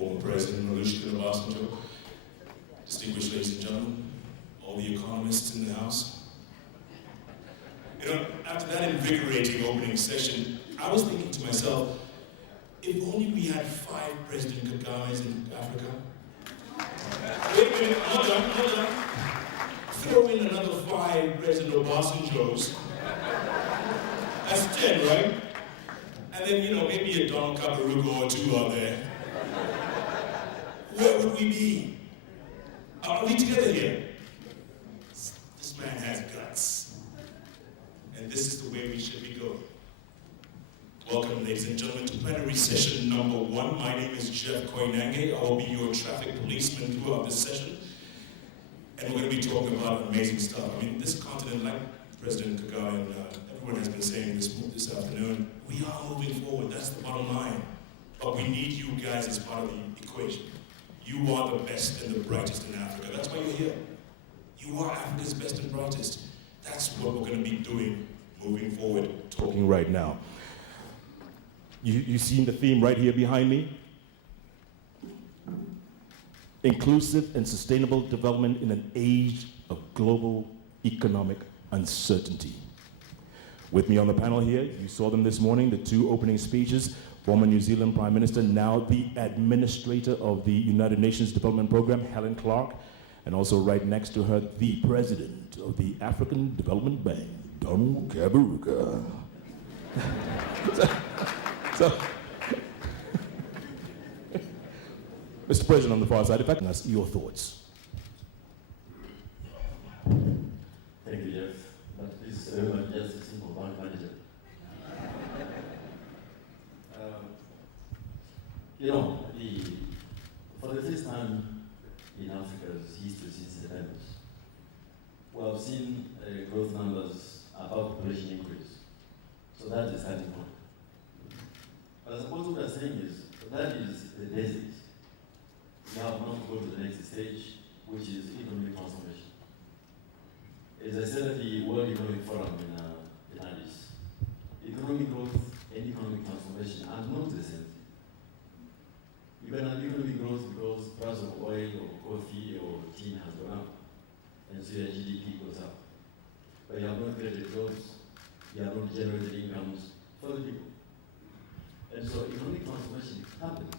former President Olusegun Obasanjo, distinguished ladies and gentlemen, all the economists in the House. You know, after that invigorating opening session, I was thinking to myself, if only we had 5 President Kagames in Africa. Wait a minute, hold on. Throw in another 5 President Obasanjos. That's 10, right? And then, you know, maybe a Donald Kabarugo or 2 out there. Where would we be? Are we together here? This man has guts. And this is the way we should be going. Welcome, ladies and gentlemen, to Plenary Session number 1. My name is Jeff Koinange. I will be your traffic policeman throughout this session. And we're going to be talking about amazing stuff. I mean, this continent, like President Kagame and everyone has been saying this afternoon, we are moving forward. That's the bottom line. But we need you guys as part of the equation. You are the best and the brightest in Africa. That's why you're here. You are Africa's best and brightest. That's what we're going to be doing moving forward, talking right now. You've seen the theme right here behind me? Inclusive and sustainable development in an age of global economic uncertainty. With me on the panel here, you saw them this morning, the 2 opening speeches, former New Zealand Prime Minister, now the administrator of the United Nations Development Program, Helen Clark, and also right next to her, the president of the African Development Bank, Donald Kaberuka. So, Mr. President, on the far side, if I can ask your thoughts. Thank you, Jeff. But please, everyone, just a simple bank manager. You know, for the first time in Africa's history since independence, we have seen growth numbers above population increase. So that's the starting point. But I suppose what I'm saying is, that is the basics. We have now to go to the next stage, which is economic transformation. As I said at the World Economic Forum in Addis, economic growth and economic transformation are not the same thing. You can have economic growth because the price of oil or coffee or tea has gone up, and so your GDP goes up. But you have not created jobs, you have not generated incomes for the people. And so economic transformation happens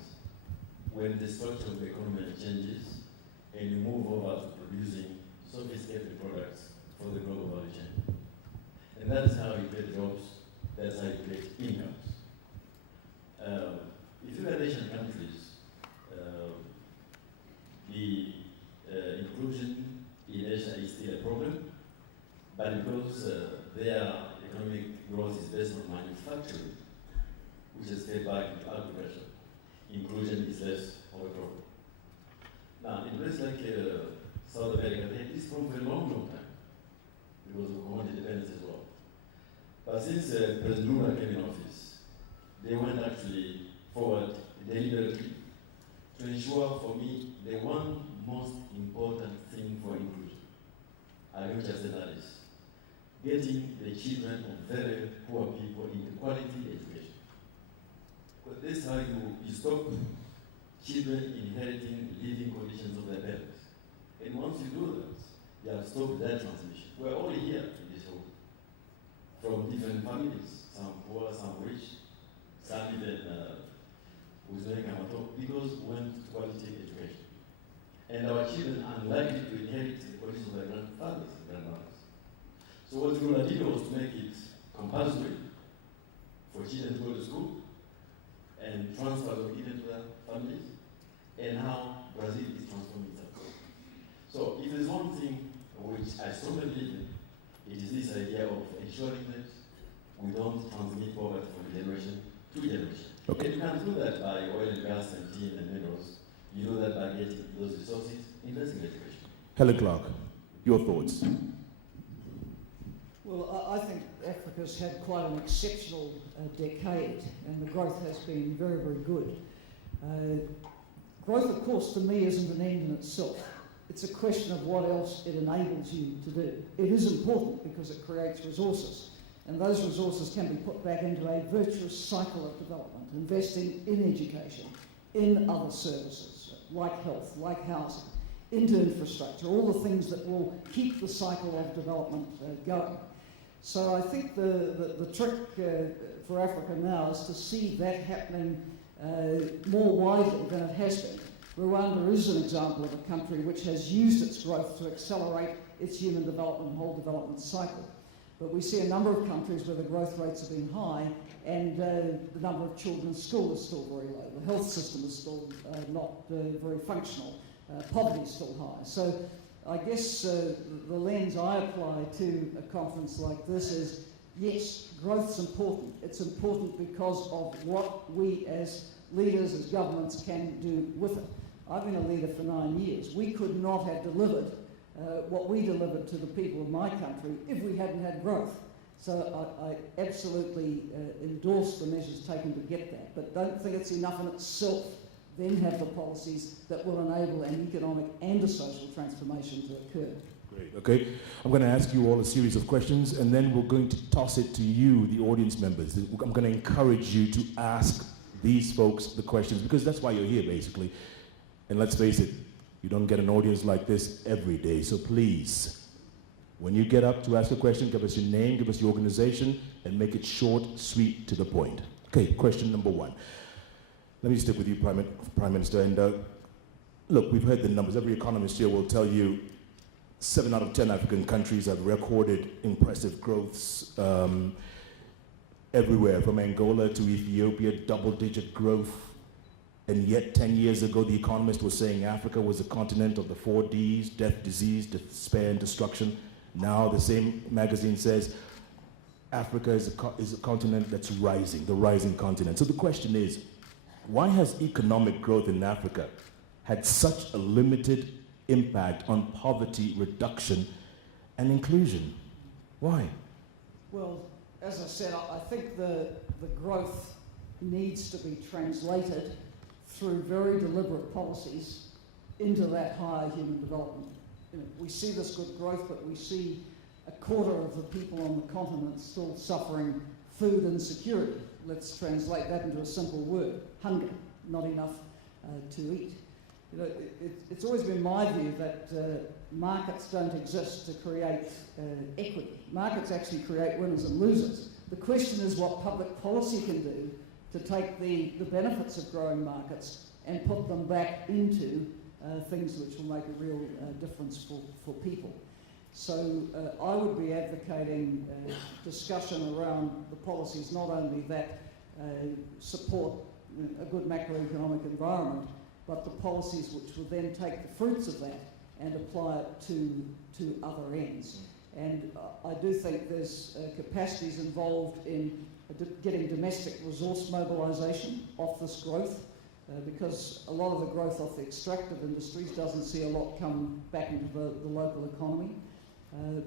when the structure of the economy changes and you move over to producing sophisticated products for the global value chain. And that is how you create jobs, that's how you create incomes. If you look at Asian countries, the inclusion in Asia is still a problem, but because their economic growth is based on manufacturing, which is fed back into agriculture, inclusion is less of a problem. Now, in places like South America, they had this problem for a long, long time because of commodity dependence as well. But since President Lula came in office, they went actually forward deliberately to ensure, for me, the one most important thing for inclusion. Agriculture said that is getting the children of very poor people into quality education. But this is how you stop children inheriting living conditions of their parents. And once you do that, you have stopped that transmission. We're all here in this home, from different families, some poor, some rich, some even with no income at all, because we went to quality education. And our children are unlikely to inherit the conditions of their grandfathers and grandmothers. So what Lula did was to make it compulsory for children to go to school and transfers were given to their families, and how Brazil is transforming itself. So if there's one thing which I strongly believe in, it is this idea of ensuring that we don't transmit poverty from generation to generation. Okay. And you can do that by oil and gas and tin and minerals. You do that by getting those resources, investing in education. Helen Clark, your thoughts. Well, I think Africa's had quite an exceptional decade, and the growth has been very, very good. Growth, of course, to me isn't an end in itself. It's a question of what else it enables you to do. It is important because it creates resources, and those resources can be put back into a virtuous cycle of development, investing in education, in other services, like health, like housing, into infrastructure, all the things that will keep the cycle of development going. So I think the trick for Africa now is to see that happening more widely than it has been. Rwanda is an example of a country which has used its growth to accelerate its human development and whole development cycle. But we see a number of countries where the growth rates have been high and the number of children in school is still very low. The health system is still not very functional. Poverty is still high. So I guess the lens I apply to a conference like this is, yes, growth's important. It's important because of what we as leaders, as governments, can do with it. I've been a leader for 9 years. We could not have delivered what we delivered to the people of my country if we hadn't had growth. So I absolutely endorse the measures taken to get that, but don't think it's enough in itself. Then have the policies that will enable an economic and a social transformation to occur. Great, okay. I'm going to ask you all a series of questions and then we're going to toss it to you, the audience members. I'm going to encourage you to ask these folks the questions because that's why you're here basically. And let's face it, you don't get an audience like this every day. So please, when you get up to ask a question, give us your name, give us your organization, and make it short, sweet, to the point. Okay, question number one. Let me stick with you, Prime Minister. And look, we've heard the numbers. Every economist here will tell you 7 out of 10 African countries have recorded impressive growths everywhere, from Angola to Ethiopia, double-digit growth. And yet 10 years ago, the economist was saying Africa was a continent of the 4 Ds, death, disease, despair, and destruction. Now the same magazine says Africa is a continent that's rising, the rising continent. So the question is, why has economic growth in Africa had such a limited impact on poverty reduction and inclusion? Why? Well, as I said, I think the growth needs to be translated through very deliberate policies into that higher human development. You know, we see this good growth, but we see a quarter of the people on the continent still suffering food insecurity. Let's translate that into a simple word: hunger, not enough to eat. You know, it's always been my view that markets don't exist to create equity. Markets actually create winners and losers. The question is what public policy can do to take the benefits of growing markets and put them back into things which will make a real difference for people. So I would be advocating discussion around the policies not only that support a good macroeconomic environment, but the policies which would then take the fruits of that and apply it to other ends. And I do think there's capacities involved in getting domestic resource mobilisation off this growth, because a lot of the growth off the extractive industries doesn't see a lot come back into the local economy.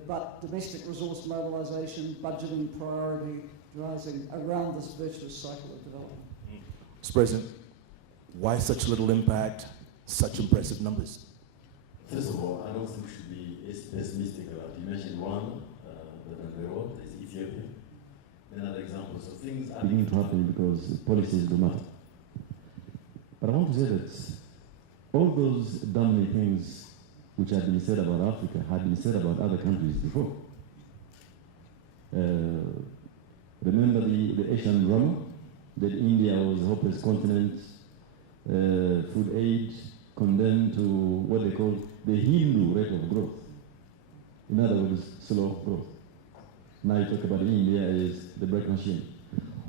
But domestic resource mobilisation, budgeting, prioritising around this virtuous cycle of development. Mr. President, why such little impact, such impressive numbers? First of all, I don't think we should be pessimistic about it. You mentioned one, that went very well, is Ethiopia. Another example. So things are beginning to happen because policies do matter. But I want to say that all those dummy things which have been said about Africa had been said about other countries before. Remember the Asian drama, that India was a hopeless continent, food aid condemned to what they call the Hindu rate of growth. In other words, slow growth. Now you talk about India as the break machine.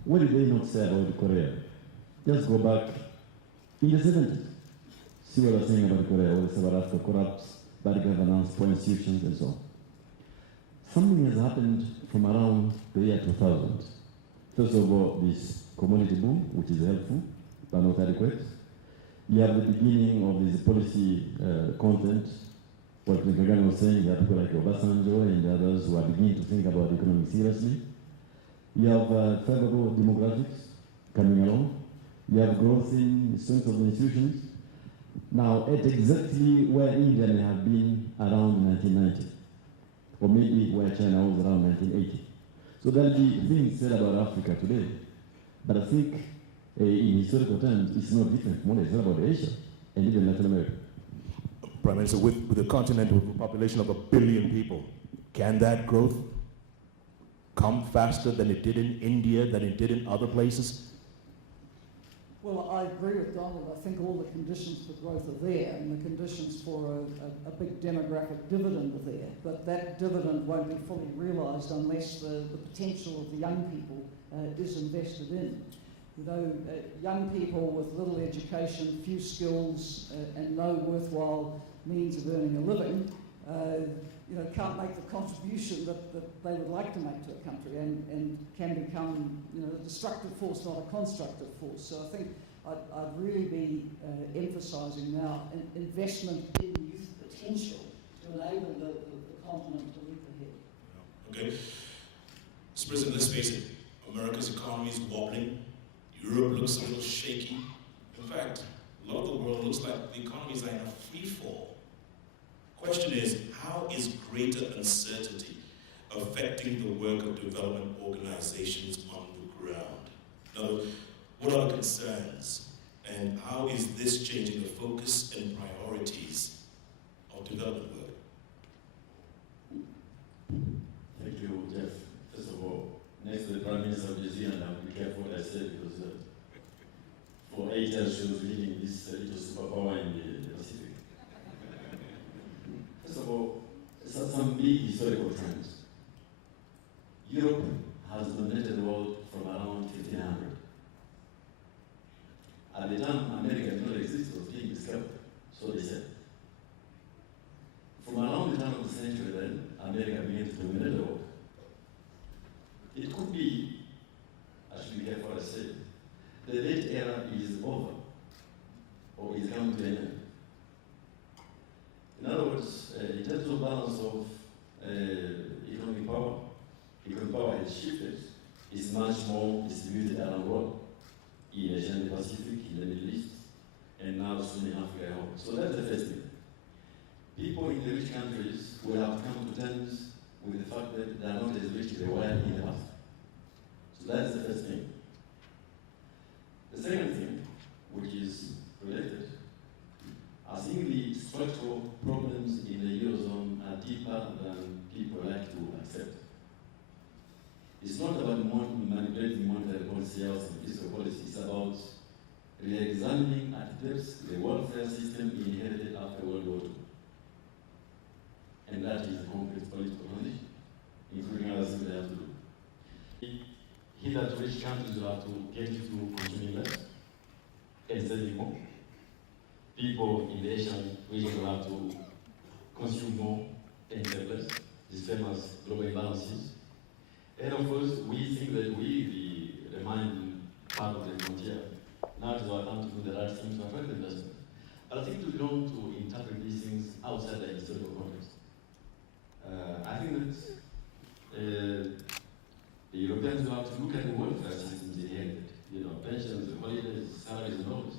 What did they not say about Korea? Just go back in the 70s. See what I was saying about Korea, what they say about Africa, corrupt, bad governance, poor institutions, and so on. Something has happened from around the year 2000. First of all, this community boom, which is helpful, but not adequate. You have the beginning of this policy content. What President was saying, you have people like Obasanjo and others who are beginning to think about the economy seriously. You have favorable demographics coming along. You have growth in strength of the institutions. Now, at exactly where India may have been around 1990, or maybe where China was around 1980. So there'll be things said about Africa today, but I think in historical terms, it's not different from what is about Asia and even Latin America. Prime Minister, with a continent with a population of 1 billion people, can that growth come faster than it did in India, than it did in other places? Well, I agree with Donald. I think all the conditions for growth are there, and the conditions for a big demographic dividend are there. But that dividend won't be fully realised unless the potential of the young people is invested in. You know, young people with little education, few skills, and no worthwhile means of earning a living, you know, can't make the contribution that they would like to make to a country, and can become, you know, a destructive force, not a constructive force. So I think I'd really be emphasising now investment in youth potential to enable the continent to leap ahead. Okay. Mr. President, let's face it, America's economy is wobbling. Europe looks a little shaky. In fact, a lot of the world looks like the economies are in a free fall. Question is, how is greater uncertainty affecting the work of development organizations on the ground? Now, what are the concerns, and how is this changing the focus and priorities of development work? Thank you, Jeff. First of all, next to the Prime Minister of New Zealand, I'll be careful what I say, because for 8 years she was leading this little superpower in the Pacific. First of all, some big historical trends. Europe has dominated the world from around 1500. At the time, America did not exist, it was being discovered, so they said. From around the turn of the century then, America began to dominate the world. It could be, I should be careful what I say, the late era is over, or is coming to an end. In other words, in terms of balance of economic power has shifted. It's much more distributed around the world, in Asia and the Pacific, in the Middle East, and now soon in Africa. So that's the first thing. People in the rich countries will have come to terms with the fact that they are not as rich as they were in the past. So that's the first thing. The second thing, which is related, I think the structural problems in the Eurozone are deeper than people like to accept. It's not about manipulating monetary policy and fiscal policy, it's about re-examining at depth the welfare system inherited after World War II. And that is a complex political condition, including other things they have to do. Hitherto rich countries will have to get to consuming less and saving more. People in the Asian region will have to consume more and save less, these famous global imbalances. And of course, we think that we, the remaining part of the frontier, now it is our time to do the right thing to attract investment. But I think we don't to interpret these things outside the historical context. I think that the Europeans will have to look at the welfare systems they inherited. You know, pensions, holidays, salaries, and all this.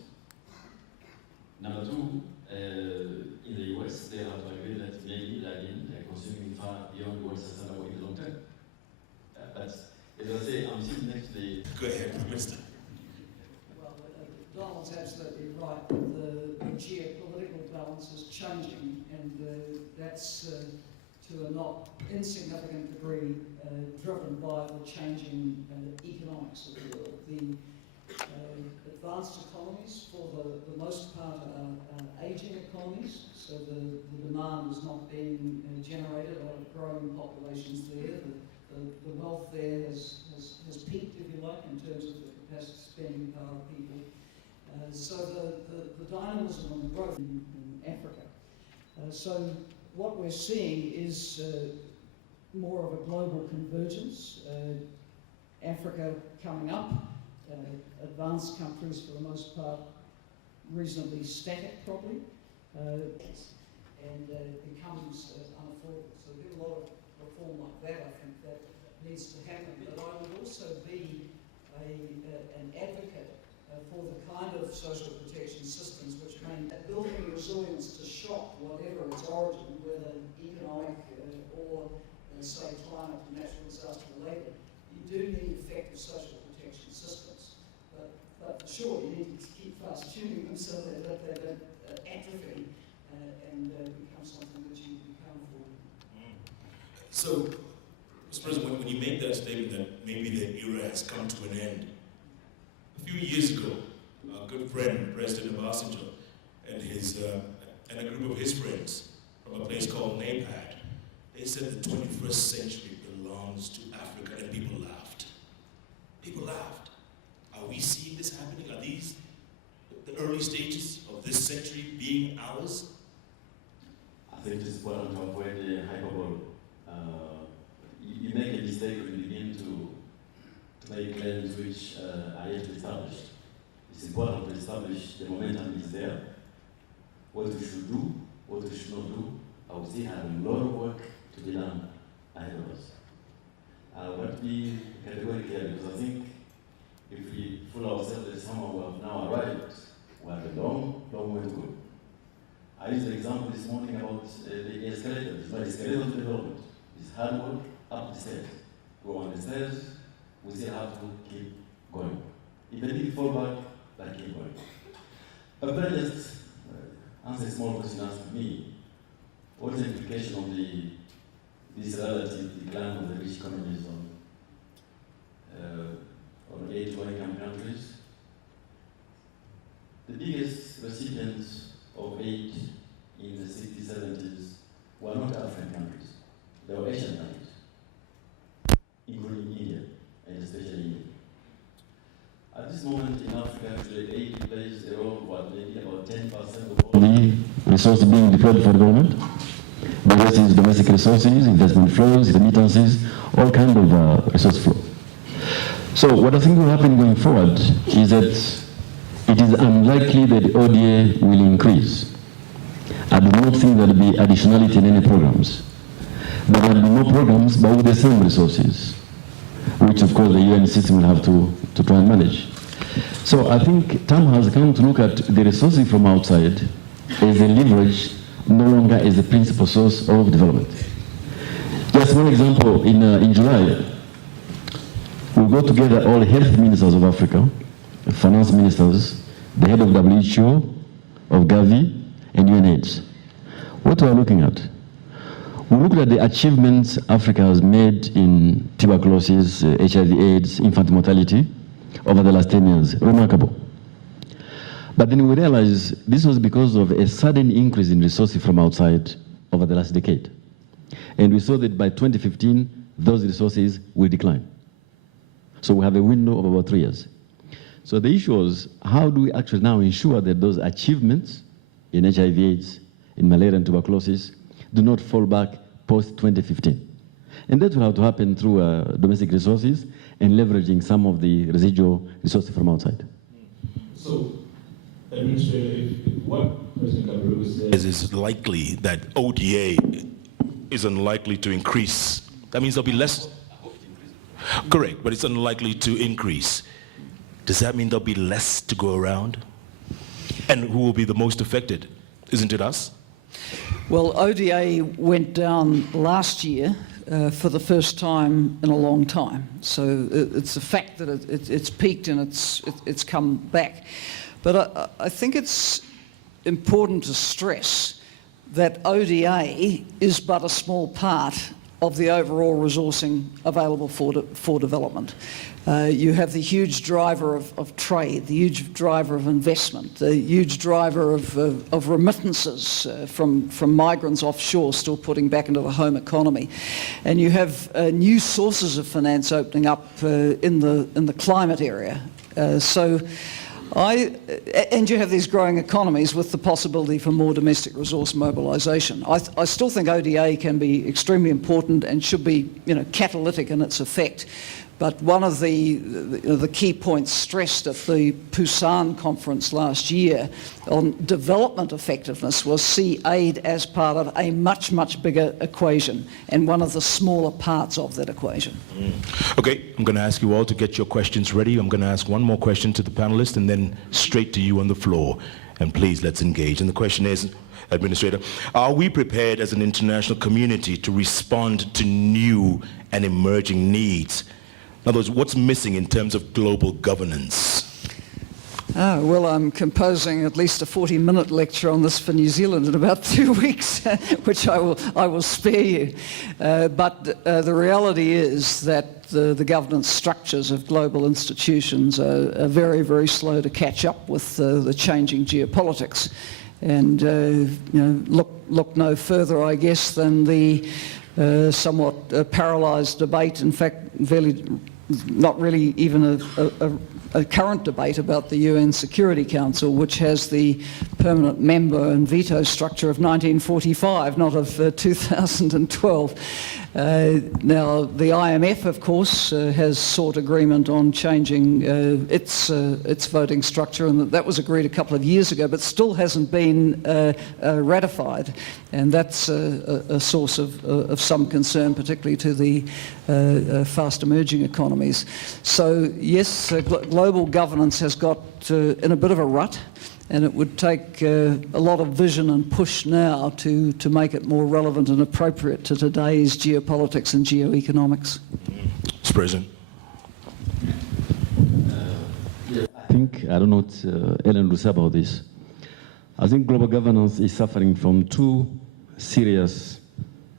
Number two, in the US, they have to agree that maybe they're consuming far beyond what's sustainable in the long term. But as I say, I'm sitting next to the... Go ahead, Mr. Well, Donald's absolutely right. The geopolitical balance is changing, and that's to a not insignificant degree driven by the changing economics of the world. The advanced economies, for the most part, are aging economies, so the demand is not being generated out of growing populations there. The wealth there has peaked, if you like, in terms of the capacity spending power of people. So the dynamism and the growth in Africa. So what we're seeing is more of a global convergence. Africa coming up, advanced countries for the most part reasonably static probably, and becomes unaffordable. So we have a lot of reform like that, I think, that needs to happen. But I would also be an advocate for the kind of social protection systems which mean building resilience to shock, whatever its origin, whether economic or, say, climate and natural disaster related. You do need effective social protection systems. But the sure, you need to keep fast tuning them so that they don't atrophy and become something that you can't afford. So, Mr. President, when you make that statement that maybe the era has come to an end, a few years ago, our good friend, President Obasanjo, and a group of his friends from a place called NAPAD, they said the 21st century belongs to Africa, and people laughed. People laughed. Are we seeing this happening? Are these the early stages of this century being ours? I think it's important to avoid the hyperbole. You make a mistake when you begin to make claims which are yet to be established. It's important to establish the momentum is there, what we should do, what we should not do. I would still have a lot of work to be done ahead of us. I want to be categorical here because I think if we fool ourselves that somehow we have now arrived, we have a long, long way to go. I used an example this morning about the escalator. It's not escalator development. It's hard work up the stairs. Go on the stairs, we still have to keep going. Even if you fall back, but keep going. But then just answer a small question asked me. What's the implication of this relative decline of the rich economies on aid to income countries? The biggest recipients of aid in the 60s, 70s were not African countries. They were Asian countries, including India, and especially India. At this moment in Africa, actually, aid plays a role, maybe about 10% of all the resources being deployed for development. The rest is domestic resources, investment flows, remittances, all kinds of resource flow. So what I think will happen going forward is that it is unlikely that the ODA will increase. I do not think there will be additionality in any programs. There will be more programs, but with the same resources, which of course the UN system will have to try and manage. So I think time has come to look at the resources from outside as a leverage, no longer as a principal source of development. Just one example, in July, we got together all health ministers of Africa, finance ministers, the head of WHO, of Gavi, and UNAIDS. What we are looking at? We looked at the achievements Africa has made in tuberculosis, HIV/AIDS, infant mortality over the last 10 years. Remarkable. But then we realized this was because of a sudden increase in resources from outside over the last decade. And we saw that by 2015, those resources will decline. So we have a window of about 3 years. So the issue was, how do we actually now ensure that those achievements in HIV/AIDS, in malaria and tuberculosis, do not fall back post-2015? And that will have to happen through domestic resources and leveraging some of the residual resources from outside. So, Administrator, what President Kabaruga says is likely that ODA is unlikely to increase. That means there'll be less. Correct, but it's unlikely to increase. Does that mean there'll be less to go around? And who will be the most affected? Isn't it us? Well, ODA went down last year for the first time in a long time. So it's a fact that it's peaked and it's come back. But I think it's important to stress that ODA is but a small part of the overall resourcing available for development. You have the huge driver of trade, the huge driver of investment, the huge driver of remittances from migrants offshore still putting back into the home economy. And you have new sources of finance opening up in the climate area. And you have these growing economies with the possibility for more domestic resource mobilisation. I still think ODA can be extremely important and should be, catalytic in its effect. But one of the key points stressed at the Busan conference last year on development effectiveness was see aid as part of a much, much bigger equation and one of the smaller parts of that equation. Okay, I'm going to ask you all to get your questions ready. I'm going to ask one more question to the panelists and then straight to you on the floor. And please, let's engage. And the question is, Administrator, are we prepared as an international community to respond to new and emerging needs? In other words, what's missing in terms of global governance? Well, I'm composing at least a 40-minute lecture on this for New Zealand in about 2 weeks, which I will spare you. But the reality is that the governance structures of global institutions are very, very slow to catch up with the changing geopolitics. And look no further, I guess, than the somewhat paralysed debate, in fact, not really even a current debate about the UN Security Council, which has the permanent member and veto structure of 1945, not of 2012. Now, the IMF, of course, has sought agreement on changing its voting structure, and that was agreed a couple of years ago, but still hasn't been ratified. And that's a source of some concern, particularly to the fast emerging economies. So, yes, global governance has got in a bit of a rut, and it would take a lot of vision and push now to make it more relevant and appropriate to today's geopolitics and geoeconomics. Mr. President. I think, I don't know what Ellen will say about this. I think global governance is suffering from two serious,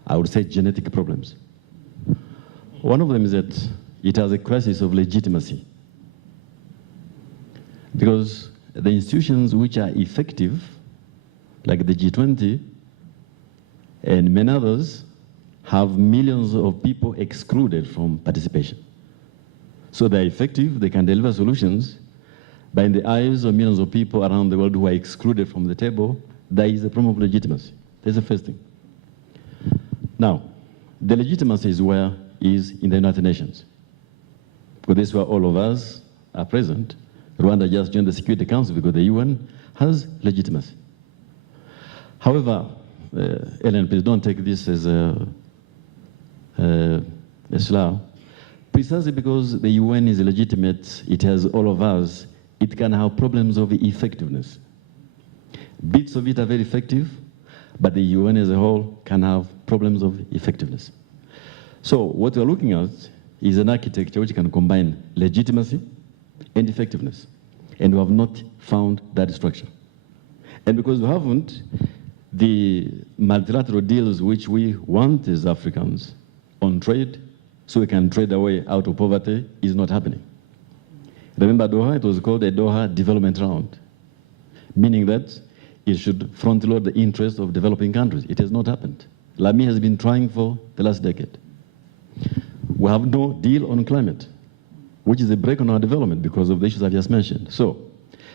I would say, genetic problems. One of them is that it has a crisis of legitimacy. Because the institutions which are effective, like the G20 and many others, have millions of people excluded from participation. So they're effective, they can deliver solutions, but in the eyes of millions of people around the world who are excluded from the table, there is a problem of legitimacy. That's the first thing. Now, the legitimacy is where is in the United Nations. Because this is where all of us are present. Rwanda just joined the Security Council because the UN has legitimacy. However, Ellen, please don't take this as a slur. Precisely because the UN is legitimate, it has all of us, it can have problems of effectiveness. Bits of it are very effective, but the UN as a whole can have problems of effectiveness. So what we're looking at is an architecture which can combine legitimacy and effectiveness. And we have not found that structure. And because we haven't, the multilateral deals which we want as Africans on trade, so we can trade our way out of poverty, is not happening. Remember Doha, it was called a Doha development round, meaning that it should front-load the interests of developing countries. It has not happened. Lamy has been trying for the last decade. We have no deal on climate, which is a break on our development because of the issues I just mentioned. So,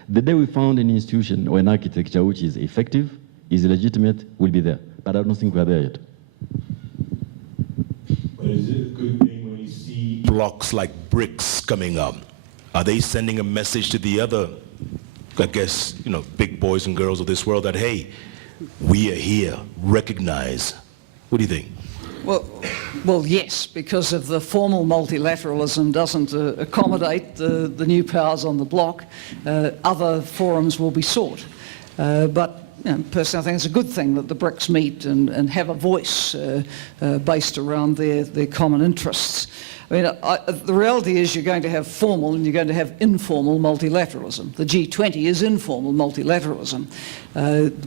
the day we found an institution or an architecture which is effective, is legitimate, will be there. But I don't think we are there yet. But is it a good thing when you see blocks like BRICS coming up? Are they sending a message to the other, I guess, big boys and girls of this world that, hey, we are here, recognize? What do you think? Well, yes, because if the formal multilateralism doesn't accommodate the new powers on the bloc, other forums will be sought. But personally, I think it's a good thing that the BRICS meet and have a voice based around their common interests. I mean, the reality is you're going to have formal and you're going to have informal multilateralism. The G20 is informal multilateralism.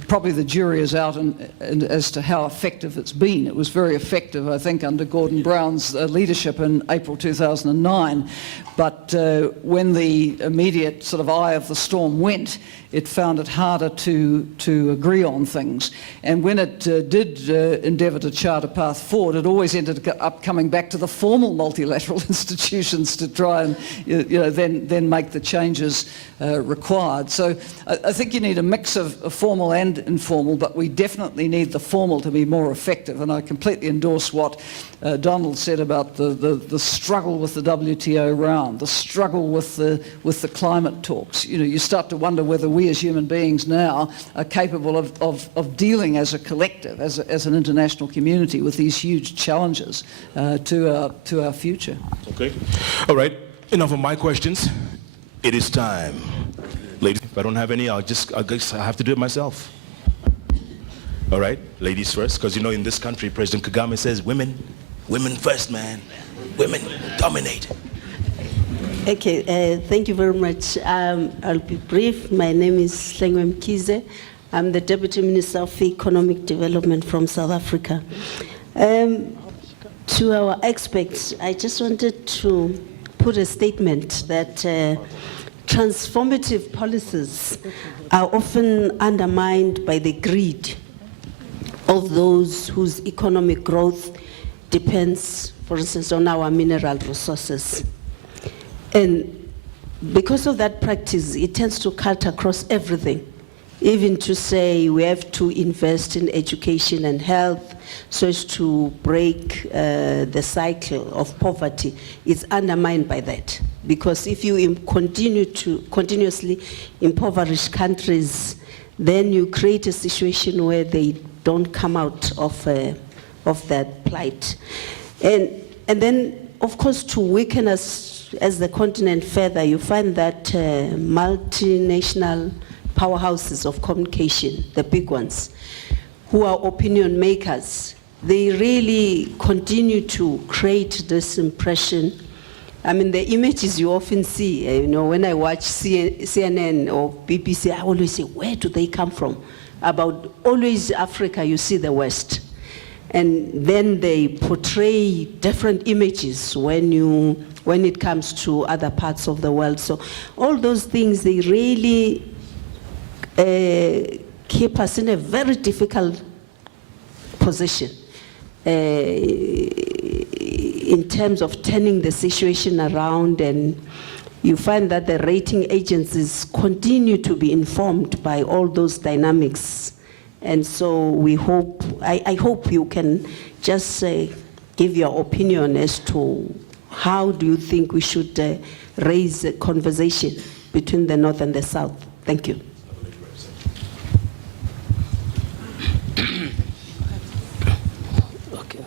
Probably the jury is out as to how effective it's been. It was very effective, I think, under Gordon Brown's leadership in April 2009. But when the immediate sort of eye of the storm went, it found it harder to agree on things. And when it did endeavour to chart a path forward, it always ended up coming back to the formal multilateral institutions to try and then make the changes required. So I think you need a mix of formal and informal, but we definitely need the formal to be more effective. And I completely endorse what Donald said about the struggle with the WTO round, the struggle with the climate talks. You start to wonder whether we as human beings now are capable of dealing as a collective, as an international community with these huge challenges to our future. Okay. All right. Enough of my questions. It is time. Ladies, if I don't have any, I guess I have to do it myself. All right. Ladies first, because in this country, President Kagame says women first, man. Women dominate. Okay, thank you very much. I'll be brief. My name is Hlengwe Mkhize. I'm the Deputy Minister of Economic Development from South Africa. To our experts, I just wanted to put a statement that transformative policies are often undermined by the greed of those whose economic growth depends, for instance, on our mineral resources. And because of that practice, it tends to cut across everything, even to say we have to invest in education and health so as to break the cycle of poverty. It's undermined by that. Because if you continuously impoverish countries, then you create a situation where they don't come out of that plight. And then, of course, to weaken us as the continent further, you find that multinational powerhouses of communication, the big ones, who are opinion makers, they really continue to create this impression. I mean, the images you often see, you know, when I watch CNN or BBC, I always say, where do they come from? About always Africa, you see the West. And then they portray different images when it comes to other parts of the world. So all those things, they really keep us in a very difficult position in terms of turning the situation around. And you find that the rating agencies continue to be informed by all those dynamics. And so we hope, I hope you can just give your opinion as to how do you think we should raise a conversation between the North and the South. Thank you. Okay.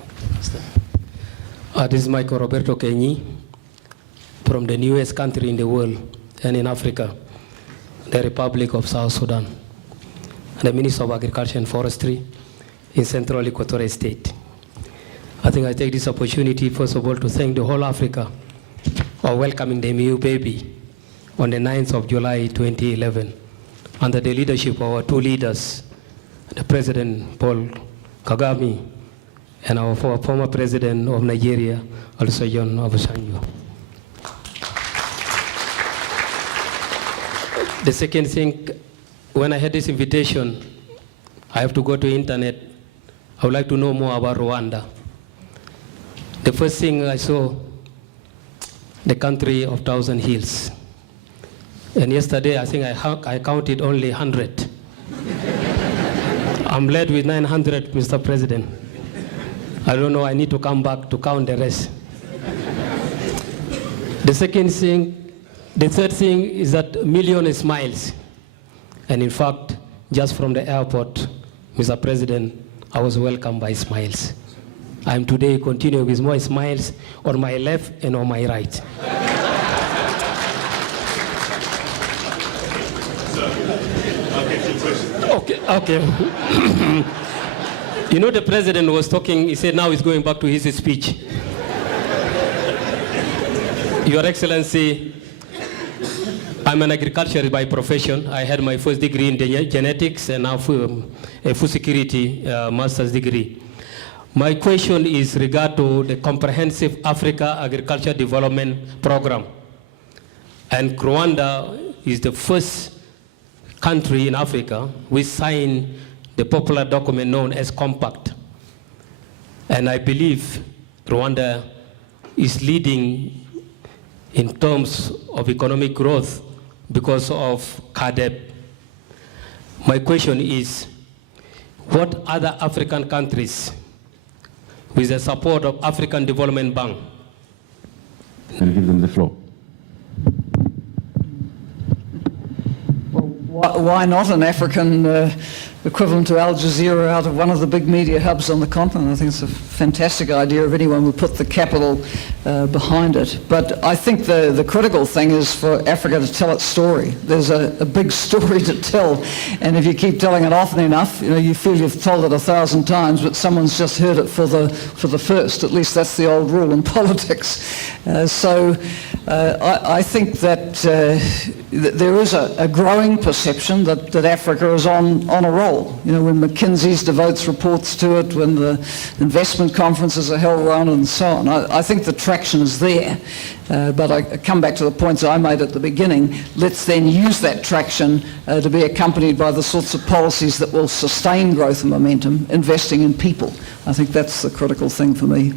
This is Michael Roberto Kenyi from the newest country in the world and in Africa, the Republic of South Sudan, the Minister of Agriculture and Forestry in Central Equatorial State. I think I take this opportunity, first of all, to thank the whole Africa for welcoming the new baby on the 9th of July 2011, under the leadership of our two leaders, the President Paul Kagame and our former President of Nigeria, Olusegun Obasanjo. The second thing, when I had this invitation, I have to go to internet. I would like to know more about Rwanda. The first thing I saw, the country of 1,000 hills. And yesterday, I think I counted only 100. I'm led with 900, Mr. President. I don't know, I need to come back to count the rest. The third thing is that million smiles. And in fact, just from the airport, Mr. President, I was welcomed by smiles. I'm today continuing with more smiles on my left and on my right. So, I'll get your question. Okay. You know, the president was talking, he said now he's going back to his speech. Your Excellency, I'm an agriculturalist by profession. I had my first degree in genetics and now a food security master's degree. My question is regard to the Comprehensive Africa Agriculture Development Program. And Rwanda is the first country in Africa which signed the popular document known as Compact. And I believe Rwanda is leading in terms of economic growth because of CADEP. My question is, what other African countries, with the support of African Development Bank? I'll give them the floor. Well, why not an African equivalent to Al Jazeera out of one of the big media hubs on the continent? I think it's a fantastic idea if anyone would put the capital behind it. But I think the critical thing is for Africa to tell its story. There's a big story to tell, and if you keep telling it often enough, you know, you feel you've told it 1,000 times, but someone's just heard it for the first. At least that's the old rule in politics. I think that there is a growing perception that Africa is on a roll. You know, when McKinsey's devotes reports to it, when the investment conferences are held around and so on, I think the traction is there. But I come back to the points I made at the beginning. Let's then use that traction to be accompanied by the sorts of policies that will sustain growth and momentum, investing in people. I think that's the critical thing for me.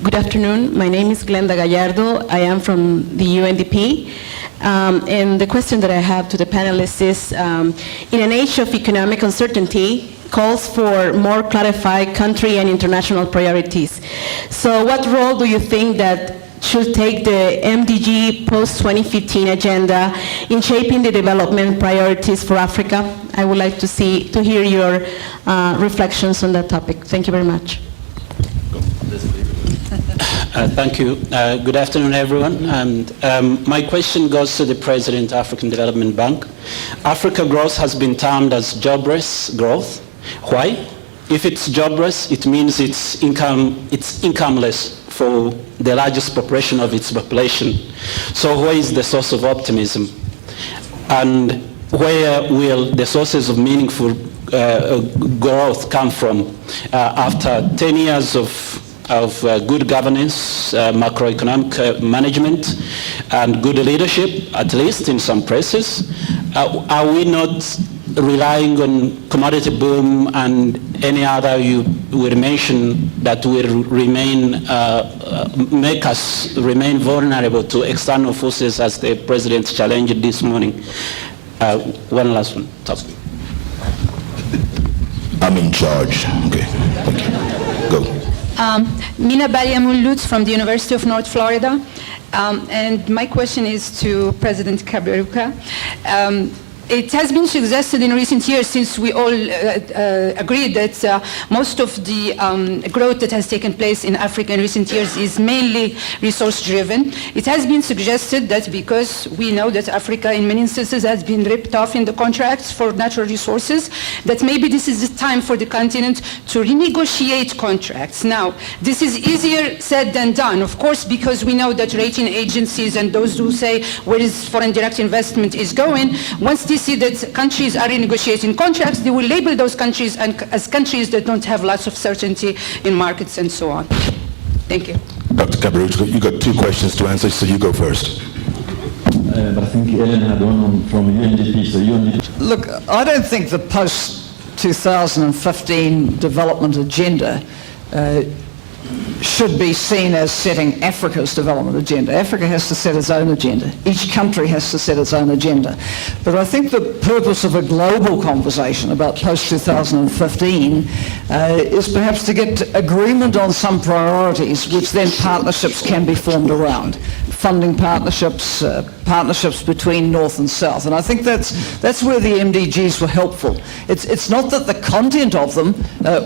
Good afternoon. My name is Glenda Gallardo. I am from the UNDP. And the question that I have to the panelists is, in an age of economic uncertainty, calls for more clarified country and international priorities. So what role do you think that should take the MDG post-2015 agenda in shaping the development priorities for Africa? I would like to hear your reflections on that topic. Thank you very much. Thank you. Good afternoon, everyone. And my question goes to the President, African Development Bank. Africa growth has been termed as jobless growth. Why? If it's jobless, it means it's incomeless for the largest proportion of its population. So where is the source of optimism? And where will the sources of meaningful growth come from after 10 years of good governance, macroeconomic management, and good leadership, at least in some places? Are we not relying on commodity boom and any other you will mention that will remain, make us remain vulnerable to external forces as the President challenged this morning? One last one. Top. I'm in charge. Okay, thank you. Go. Mina Baliamul-Lutz from the University of North Florida. And my question is to President Kaberuka. It has been suggested in recent years, since we all agreed that most of the growth that has taken place in Africa in recent years is mainly resource-driven. It has been suggested that because we know that Africa in many instances has been ripped off in the contracts for natural resources, that maybe this is the time for the continent to renegotiate contracts. Now, this is easier said than done, of course, because we know that rating agencies and those who say where is foreign direct investment is going, once they see that countries are renegotiating contracts, they will label those countries as countries that don't have lots of certainty in markets and so on. Thank you. Dr. Kaberuka, you got 2 questions to answer, so you go first. But I think Ellen had one from UNDP, so UNDP. Look, I don't think the post-2015 development agenda should be seen as setting Africa's development agenda. Africa has to set its own agenda. Each country has to set its own agenda. But I think the purpose of a global conversation about post-2015 is perhaps to get agreement on some priorities which then partnerships can be formed around. Funding partnerships, partnerships between North and South. And I think that's where the MDGs were helpful. It's not that the content of them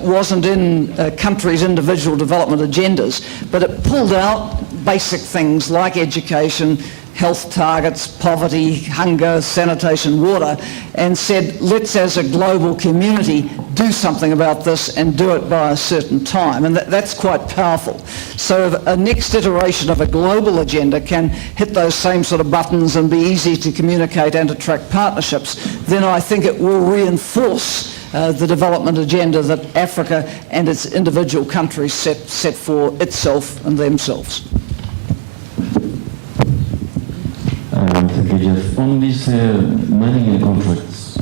wasn't in countries' individual development agendas, but it pulled out basic things like education, health targets, poverty, hunger, sanitation, water, and said, let's as a global community do something about this and do it by a certain time. And that's quite powerful. So if a next iteration of a global agenda can hit those same sort of buttons and be easy to communicate and attract partnerships, then I think it will reinforce the development agenda that Africa and its individual countries set for itself and themselves. Thank you, Jeff. On these mining contracts,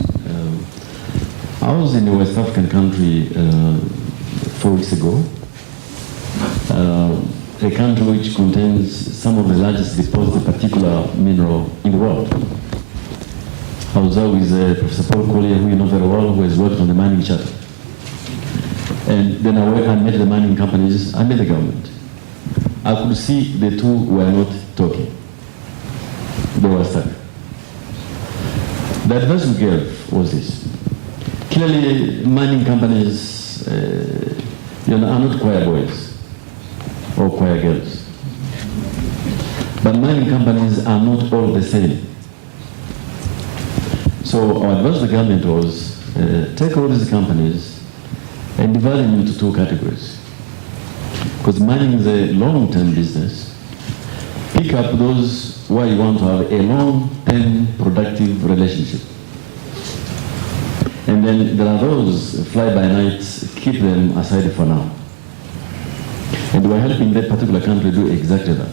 I was in a West African country 4 weeks ago, a country which contains some of the largest deposits of a particular mineral in the world. I was there with Professor Paul Collier, who you know very well, who has worked on the mining charter. And then I met the mining companies and the government. I could see the two were not talking. They were stuck. The advice we gave was this. Clearly, mining companies are not choir boys or choir girls. But mining companies are not all the same. So our advice to the government was take all these companies and divide them into 2 categories. because mining is a long-term business. Pick up those where you want to have a long-term productive relationship. And then there are those fly-by-nights, keep them aside for now. And we're helping that particular country do exactly that.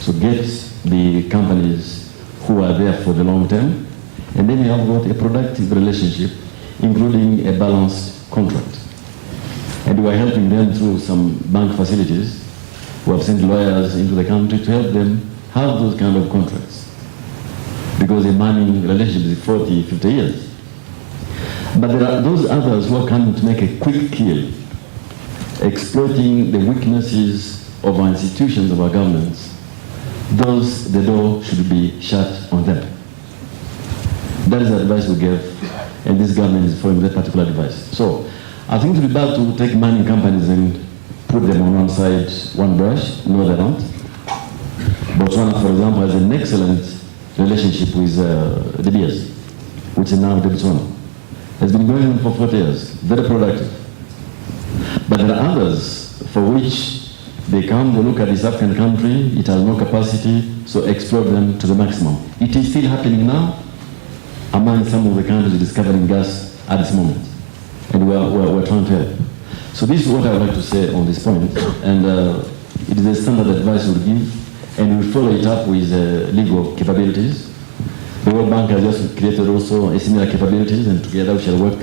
So get the companies who are there for the long term, and then you have got a productive relationship, including a balanced contract. And we are helping them through some bank facilities. We have sent lawyers into the country to help them have those kind of contracts. Because a mining relationship is 40, 50 years. But there are those others who are coming to make a quick kill, exploiting the weaknesses of our institutions, of our governments. Those, the door should be shut on them. That is the advice we gave, and this government is following that particular advice. So, I think it would be bad to take mining companies and put them on one side, one brush. No, they don't. Botswana, for example, has an excellent relationship with De Beers, which is now Botswana. It's been going on for 40 years, very productive. But there are others for which they come, they look at this African country, it has no capacity, so exploit them to the maximum. It is still happening now among some of the countries discovering gas at this moment. And we're trying to help. So this is what I would like to say on this point. And it is a standard advice we'll give, and we'll follow it up with legal capabilities. The World Bank has just created also a similar capabilities, and together we shall work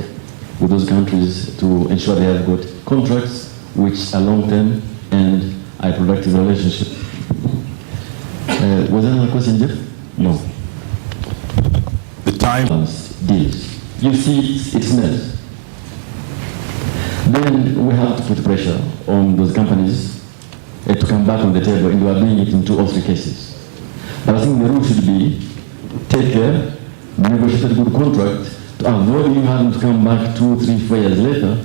with those countries to ensure they have got contracts which are long-term and a productive relationship. Was there another question, Jeff? No. The time deals. You see, it smells. Then we have to put pressure on those companies to come back on the table, and we are doing it in 2 or 3 cases. But I think the rule should be take care, negotiate a good contract to avoid you having to come back 2, 3, 4 years later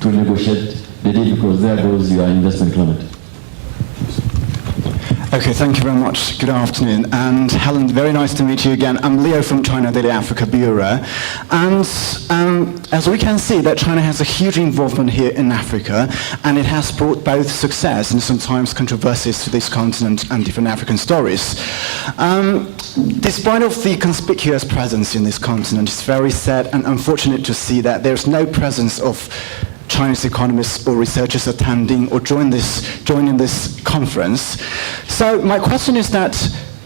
to negotiate the deal, because there goes your investment climate. Okay, thank you very much. Good afternoon. And Helen, very nice to meet you again. I'm Leo from China Daily Africa Bureau. And as we can see, that China has a huge involvement here in Africa, and it has brought both success and sometimes controversies to this continent and different African stories. Despite of the conspicuous presence in this continent, it's very sad and unfortunate to see that there's no presence of Chinese economists or researchers attending or joining this conference. So my question is that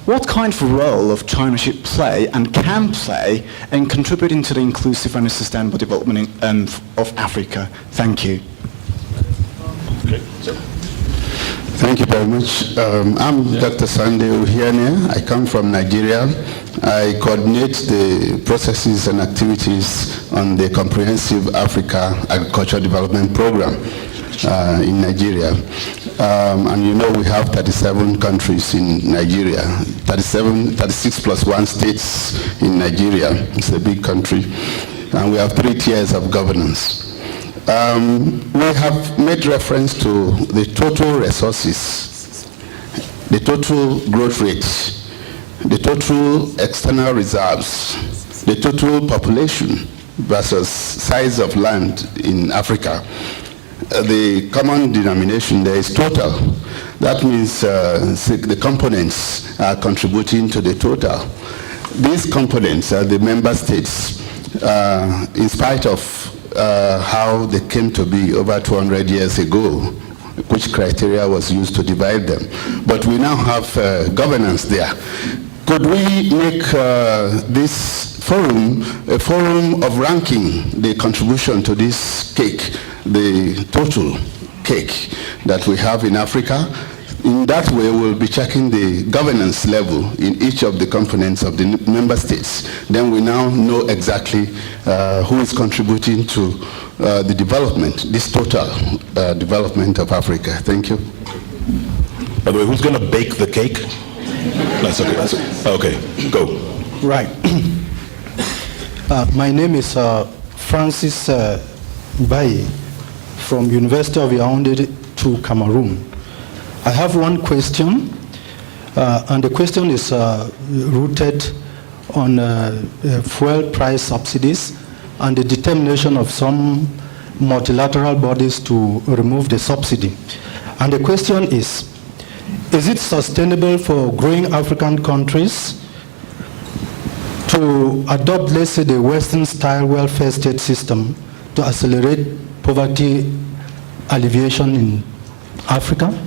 what kind of role of China should play and can play in contributing to the inclusive and sustainable development of Africa? Thank you. Okay, so. Thank you very much. I'm Dr. Sunday Uhiane. I come from Nigeria. I coordinate the processes and activities on the Comprehensive Africa Agricultural Development Program in Nigeria. And you know we have 37 countries in Nigeria, 36 plus 1 states in Nigeria. It's a big country. And we have 3 tiers of governance. We have made reference to the total resources, the total growth rate, the total external reserves, the total population versus size of land in Africa. The common denomination there is total. That means the components are contributing to the total. These components are the member states, in spite of how they came to be over 200 years ago, which criteria was used to divide them. But we now have governance there. Could we make this forum a forum of ranking the contribution to this cake, the total cake that we have in Africa? In that way, we'll be checking the governance level in each of the components of the member states. Then we now know exactly who is contributing to the development, this total development of Africa. Thank you. By the way, who's going to bake the cake? That's okay. That's okay. Go. Right. My name is Francis Baye from University of Yaoundé to Cameroon. I have one question, and the question is rooted on fuel price subsidies and the determination of some multilateral bodies to remove the subsidy. And the question is it sustainable for growing African countries to adopt, let's say, the Western-style welfare state system to accelerate poverty alleviation in Africa?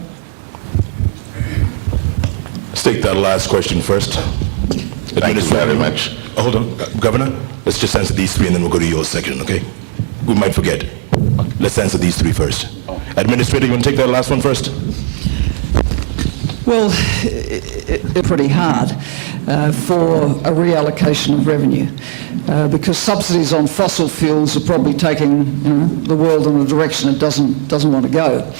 Let's take that last question first. Thank you very much. Hold on, Governor. Let's just answer these three and then we'll go to yours second, okay? We might forget. Let's answer these three first. Administrator, you want to take that last one first? Well, it's pretty hard for a reallocation of revenue because subsidies on fossil fuels are probably taking the world in a direction it doesn't want to go.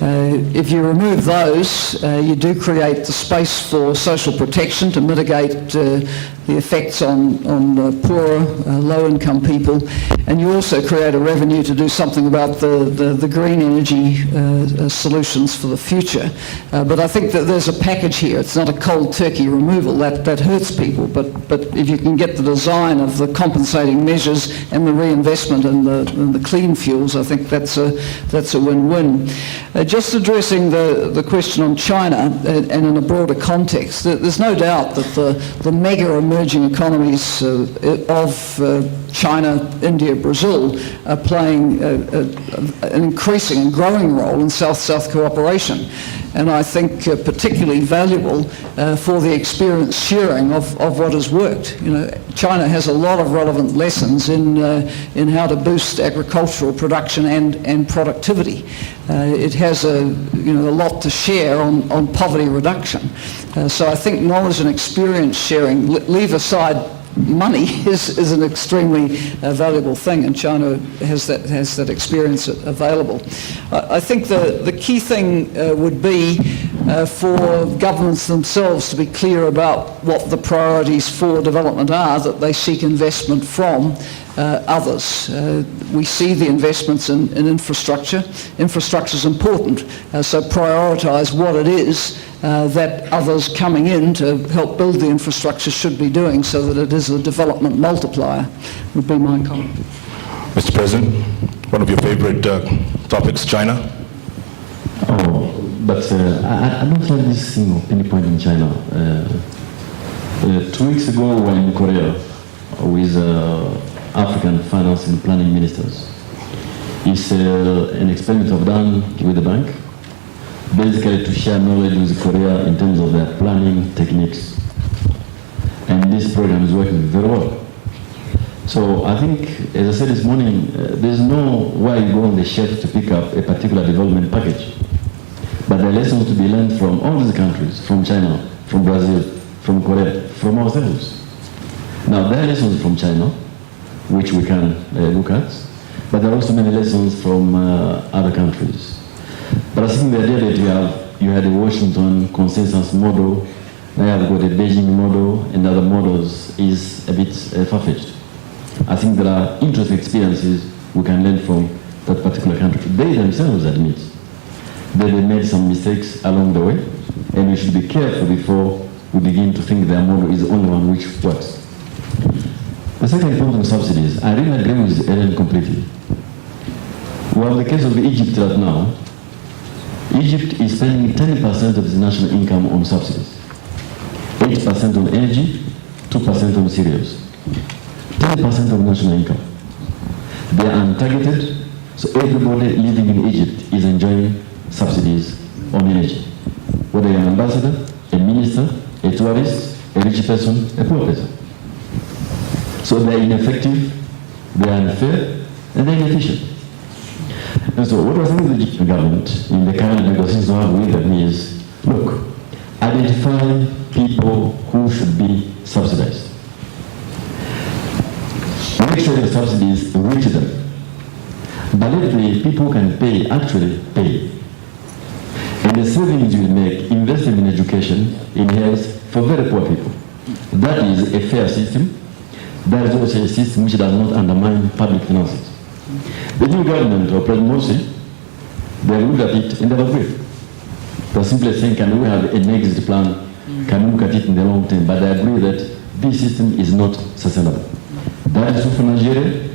If you remove those, you do create the space for social protection to mitigate the effects on poorer, low-income people, and you also create a revenue to do something about the green energy solutions for the future. But I think that there's a package here. It's not a cold turkey removal. That hurts people, but if you can get the design of the compensating measures and the reinvestment in the clean fuels, I think that's a win-win. Just addressing the question on China and in a broader context, there's no doubt that the mega emerging economies of China, India, Brazil are playing an increasing and growing role in South-South cooperation. And I think particularly valuable for the experience sharing of what has worked. China has a lot of relevant lessons in how to boost agricultural production and productivity. It has a lot to share on poverty reduction. So I think knowledge and experience sharing, leave aside money, is an extremely valuable thing, and China has that experience available. I think the key thing would be for governments themselves to be clear about what the priorities for development are, that they seek investment from others. We see the investments in infrastructure. Infrastructure is important, so prioritise what it is that others coming in to help build the infrastructure should be doing, so that it is a development multiplier, would be my comment. Mr. President, one of your favorite topics, China? Oh, but I don't like this thing of pinpoint in China. 2 weeks ago, we were in Korea with African finance and planning ministers. It's an experiment I've done with the bank, basically to share knowledge with Korea in terms of their planning techniques. And this program is working very well. So I think, as I said this morning, there's no way you go on the shelf to pick up a particular development package. But there are lessons to be learned from all these countries, from China, from Brazil, from Korea, from ourselves. Now, there are lessons from China, which we can look at, but there are also many lessons from other countries. But I think the idea that you had a Washington consensus model, now you have got a Beijing model and other models is a bit far-fetched. I think there are interesting experiences we can learn from that particular country. They themselves admit that they made some mistakes along the way, and we should be careful before we begin to think their model is the only one which works. The second point on subsidies, I really agree with Ellen completely. Well, the case of Egypt right now, Egypt is spending 10% of its national income on subsidies. 8% on energy, 2% on cereals. 10% of national income. They are untargeted, so everybody living in Egypt is enjoying subsidies on energy. Whether you're an ambassador, a minister, a tourist, a rich person, a poor person. So they're ineffective, they're unfair, and they're inefficient. And so what I think the Egyptian government in the current negotiations have with them is, look, identify people who should be subsidized. Make sure the subsidies reach them. But let the people who can pay actually pay. And the savings you make, invest in education, in health, for very poor people. That is a fair system. That is also a system which does not undermine public finances. The new government, or President Morsi, they looked at it and they were agreed. They're simply saying, can we have an exit plan? Can we look at it in the long term? But they agree that this system is not sustainable. That is true for Nigeria.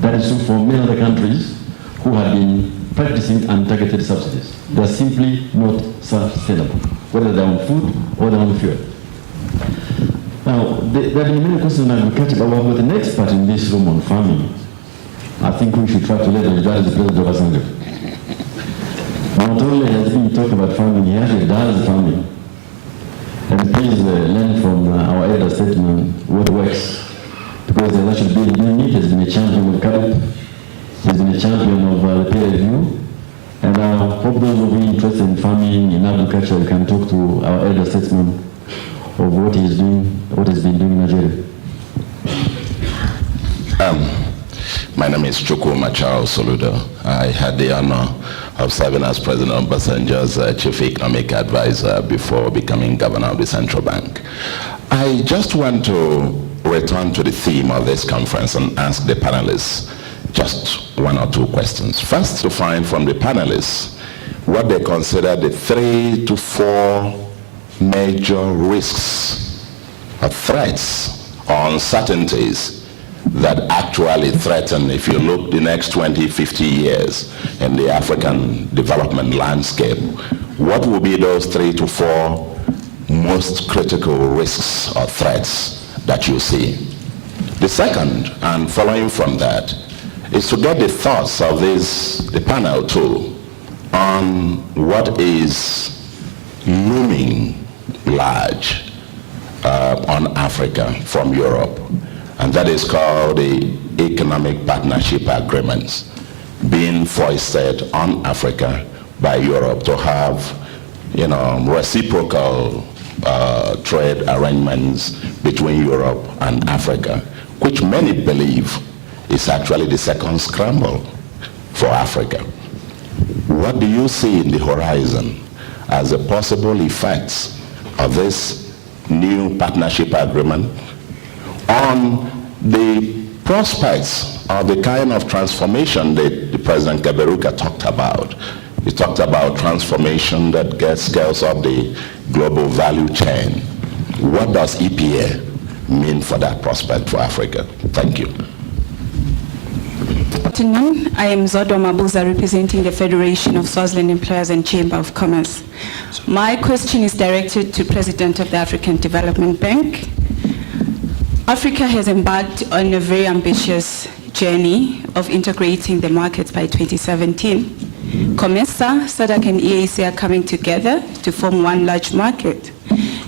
That is true for many other countries who have been practicing untargeted subsidies. They are simply not sustainable, whether they're on food or they're on fuel. Now, there have been many questions on agriculture, but we've got an expert in this room on farming. I think we should try to leverage that as the President of Assembly. Not only has he been talking about farming, he actually does farming. And please learn from our elder statesman what works. Because there's actually been doing it, he's been a champion of CADIP, he's been a champion of the peer review. And I hope those who are interested in farming, in agriculture, you can talk to our elder statesman of what he's doing, what he's been doing in Nigeria. My name is Chukwuma Charles Soludo. I had the honor of serving as President Obasanjo's Chief Economic Advisor before becoming Governor of the Central Bank. I just want to return to the theme of this conference and ask the panelists just one or two questions. First, to find from the panelists what they consider the 3 to 4 major risks or threats or uncertainties that actually threaten, if you look the next 20, 50 years in the African development landscape. What will be those 3 to 4 most critical risks or threats that you see? The second, and following from that, is to get the thoughts of the panel too, on what is looming large on Africa from Europe, and that is called the Economic Partnership Agreements being foisted on Africa by Europe to have, reciprocal trade arrangements between Europe and Africa, which many believe is actually the second scramble for Africa. What do you see in the horizon as the possible effects of this new partnership agreement on the prospects of the kind of transformation that the President Kaberuka talked about? He talked about transformation that scales up the global value chain. What does EPA mean for that prospect for Africa? Thank you. Good afternoon. I am Zodo Mabuza, representing the Federation of Swaziland Employers and Chamber of Commerce. My question is directed to President of the African Development Bank. Africa has embarked on a very ambitious journey of integrating the markets by 2017. COMESA, SADC and AEC are coming together to form one large market.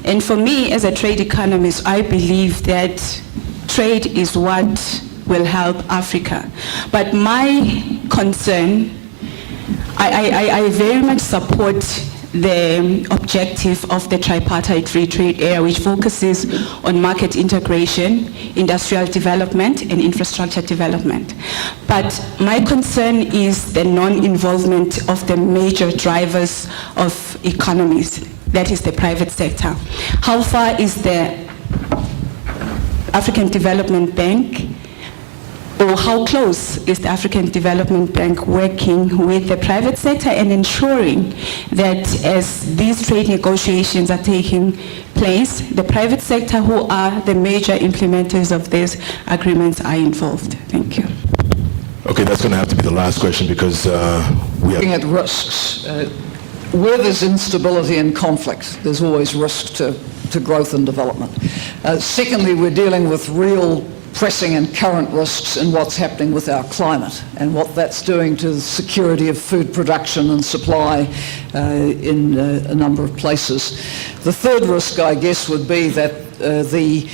And for me, as a trade economist, I believe that trade is what will help Africa. But my concern, I very much support the objective of the tripartite free trade area, which focuses on market integration, industrial development, and infrastructure development. But my concern is the non-involvement of the major drivers of economies, that is the private sector. How far is the African Development Bank, or how close is the African Development Bank working with the private sector and ensuring that as these trade negotiations are taking place, the private sector, who are the major implementers of these agreements, are involved? Thank you. Okay, that's going to have to be the last question because we are looking at risks. Where there's instability and conflict, there's always risk to growth and development. Secondly, we're dealing with real pressing and current risks in what's happening with our climate and what that's doing to the security of food production and supply in a number of places. The third risk, I guess, would be that the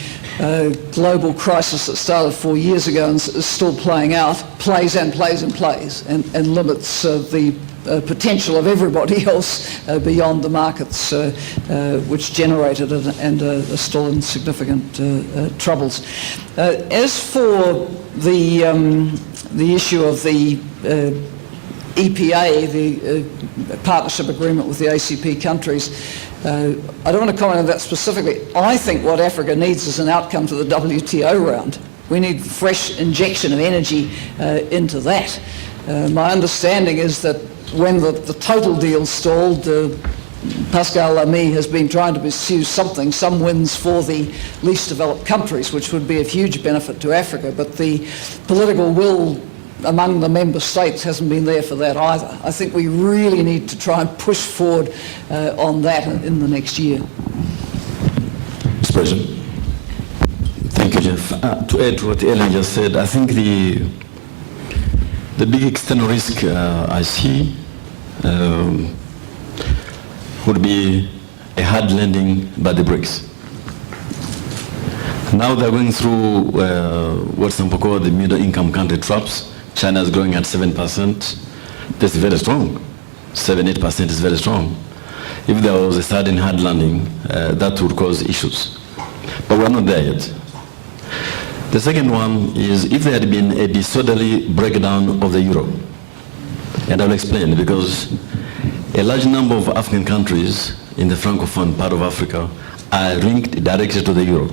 global crisis that started 4 years ago and is still playing out plays and limits the potential of everybody else beyond the markets which generated it and are still in significant troubles. As for the issue of the EPA, the partnership agreement with the ACP countries, I don't want to comment on that specifically. I think what Africa needs is an outcome to the WTO round. We need fresh injection of energy into that. My understanding is that when the total deal stalled, Pascal Lamy has been trying to pursue some wins for the least developed countries, which would be of huge benefit to Africa, but the political will among the member states hasn't been there for that either. I think we really need to try and push forward on that in the next year. Mr. President. Thank you, Jeff. To add to what Ellen just said, I think the big external risk I see would be a hard landing by the BRICS. Now they're going through what some people call the middle income country traps. China is growing at 7%. That's very strong. 7-8% is very strong. If there was a sudden hard landing, that would cause issues. But we're not there yet. The second one is if there had been a disorderly breakdown of the euro, and I'll explain, because a large number of African countries in the Francophone part of Africa are linked directly to the euro.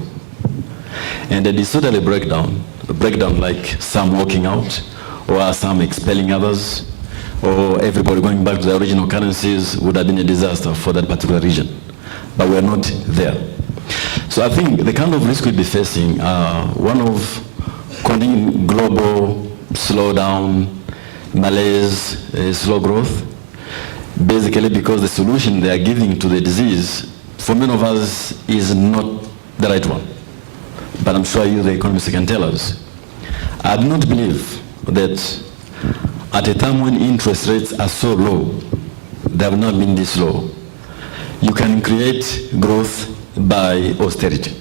And a disorderly breakdown like some walking out, or some expelling others, or everybody going back to the original currencies would have been a disaster for that particular region. But we're not there. So I think the kind of risk we'll be facing are one of continuing global slowdown, malaise, slow growth, basically because the solution they are giving to the disease, for many of us, is not the right one. But I'm sure you, the economists, can tell us. I do not believe that at a time when interest rates are so low, they have not been this low, you can create growth by austerity.